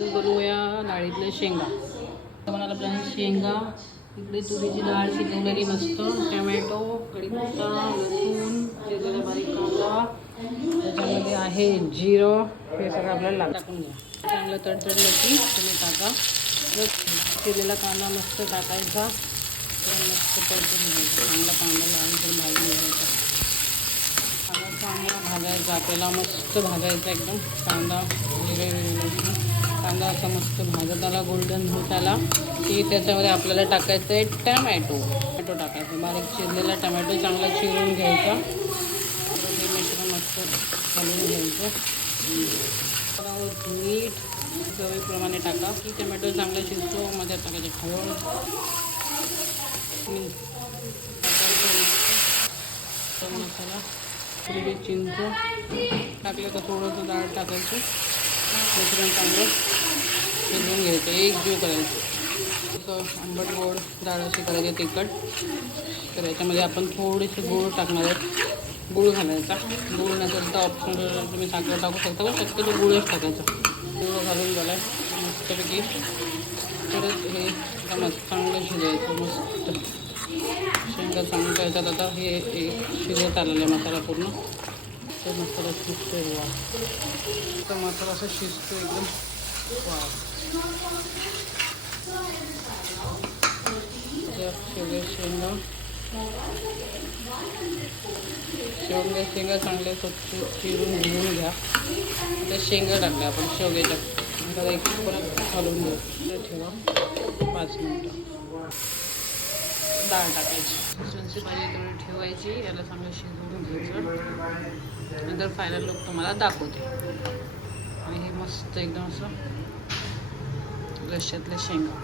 बनवूया डाळीतल्या शेंगा. तुम्हाला आपल्या शेंगा, इकडे तुरीची डाळ शिजवलेली मस्त, टोमॅटो, कढीपत्ता, लसूण, चिरलेला बारीक कांदा, त्याच्यामध्ये आहे जिरं, हे सगळं आपल्याला टाकून घ्या. चांगलं तडतडलं की तुम्ही टाका. चिरलेला कांदा मस्त टाकायचा, मस्त परतून घ्यायचा. चांगला कांदा लावून भाजून घ्यायचा. कांदा चांगला भाजायचा, आपल्याला मस्त भाजायचा एकदम कांदा. कांदा असा मस्त भाजत आला, गोल्डन होत आला की त्याच्यामध्ये आपल्याला टाकायचं आहे टमॅटो टाकायचं. बारीक चिरलेला टमॅटो चांगला चिरून घ्यायचा. ते मिश्रण मस्त घालून घ्यायचं. मीठ चवीप्रमाणे टाका की टमॅटो चांगला शिजतो. मध्ये टाकायचं हळद, मसाला, थोडी चिंच टाकलं तर थोडंसं डाळ टाकायची. मिश्रण चांगलं शिजवून घ्यायचं, एक जीव करायचं. आंबट गोड डाळ अशी करायची, तिखट. तर याच्यामध्ये आपण थोडेसे गूळ टाकणार आहेत. गूळ घालायचा. गूळ नसेल तर ऑप्शनल तुम्ही साखर टाकू शकता, पण शक्यतो गूळच टाकायचा. गूळ घालून झाला आहे मस्तपैकी. परत हे चांगलं शिजायचं मस्त. शेंगा चांगलं याच्यात आता हे शिजत आलेलं आहे मसाला पूर्ण. तर मसाला शिजतो वा, तर मसाला असं शिजतो एकदम वा. शेंगा चांगल्या स्वच्छ चिरून घेऊन घ्या. त्या शेंगा टाकल्या आपण शेवग्याच्या, त्याला एक परत घालून घेऊ. ठेवा 5 मिनटं. डाळ टाकायची, पाहिजे तेवढी ठेवायची. याला चांगलं शिजवून घ्यायचं. नंतर फायनल लुक तुम्हाला दाखवते. आणि हे मस्त एकदम असं रश्श्यातल्या शेंगा.